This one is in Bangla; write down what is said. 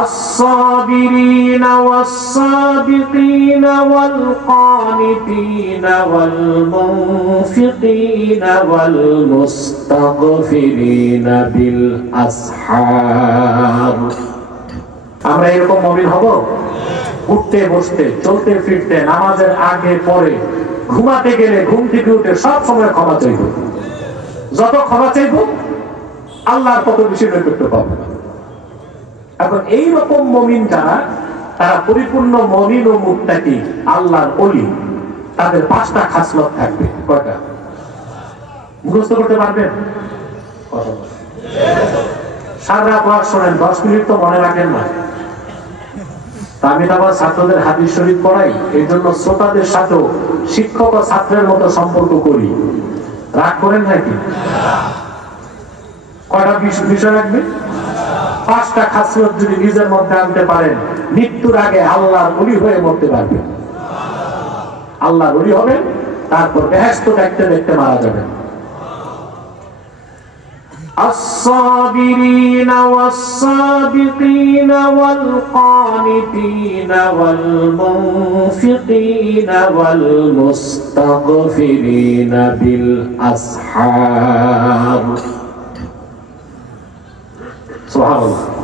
الصابرين والصادقين والقانتين والمنفقين والمستغفرين بالأسحار আমরা এরকম মুমিন হব উঠতে বসতে চলতে ফিরতে নামাজের আগে পরে ঘুমাতে গেলে ঘুম থেকে উঠে সব সময় ক্ষমা চাইব যত ক্ষমা চাইব আল্লাহর তত বেশি নৈকট্য পাবো এখন এইরকম মুমিন যারা তারা পরিপূর্ণ মুমিন ও মুত্তাকি আল্লাহর ওলি তাদের 5টা খাসলত থাকবে কয়টা মুখস্থ করতে পারবেন সারা রাত শোনেন 10 মিনিট তো মনে রাখেন না আমি তো আমার ছাত্রদের হাদিস শরীফ পড়াই এই জন্য শ্রোতাদের সাথেও শিক্ষক ও ছাত্রের মতো সম্পর্ক করি রাগ করেন নাকি কয়টা বিষয় রাখবে 5টা খাসলত যদি নিজের মধ্যে আনতে পারেন মৃত্যুর আগে আল্লাহর ওলি হয়ে মরতে পারবেন আল্লাহর ওলি হবেন তারপর বেহেশত দেখতে দেখতে মারা যাবেন الصابرين والصادقين والقانتين والمنفقين والمستغفرين بالأسحار سبحان الله